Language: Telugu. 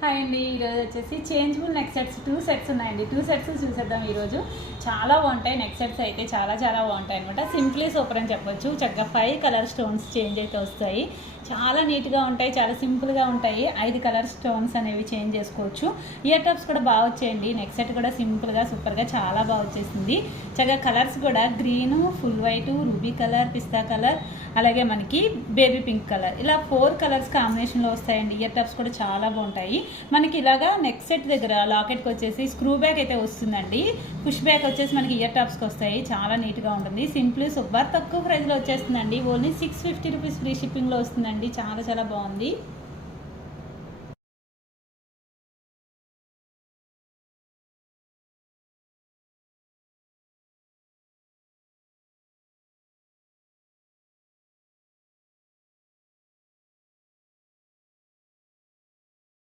హాయ్ అండి. ఈరోజు వచ్చేసి చేంజబుల్ నెక్ సెట్స్ 2 సెట్స్ ఉన్నాయండి. 2 సెట్స్ చూసేద్దాం. ఈరోజు చాలా బాగుంటాయి. నెక్ సెట్స్ అయితే చాలా బాగుంటాయి అనమాట. సింప్లీ సూపర్ అని చెప్పొచ్చు. చక్కగా 5 కలర్ స్టోన్స్ చేంజ్ అయితే వస్తాయి. చాలా నీట్గా ఉంటాయి, చాలా సింపుల్గా ఉంటాయి. 5 కలర్ స్టోన్స్ అనేవి చేంజ్ చేసుకోవచ్చు. ఇయర్ టాప్స్ కూడా బాగా వచ్చేయండి. నెక్ సెట్ కూడా సింపుల్గా సూపర్గా చాలా బాగా వచ్చేసింది. చక్కగా కలర్స్ కూడా green, full white, ruby colour, పిస్తా కలర్, అలాగే మనకి బేబీ పింక్ కలర్, ఇలా 4 కలర్స్ కాంబినేషన్లో వస్తాయండి. ఇయర్ టాప్స్ కూడా చాలా బాగుంటాయి. మనకి ఇలాగా నెక్ సెట్ దగ్గర లాకెట్కి వచ్చేసి స్క్రూ బ్యాక్ అయితే వస్తుందండి. పుష్ బ్యాక్ వచ్చేసి మనకి ఇయర్ టాప్స్కి వస్తాయి. చాలా నీట్గా ఉంటుంది. Simply super. తక్కువ ప్రైస్లో వచ్చేస్తుందండి. ఓన్లీ 650 రూపీస్ ఫ్రీ షిప్పింగ్లో వస్తుందండి. చాలా బాగుంది.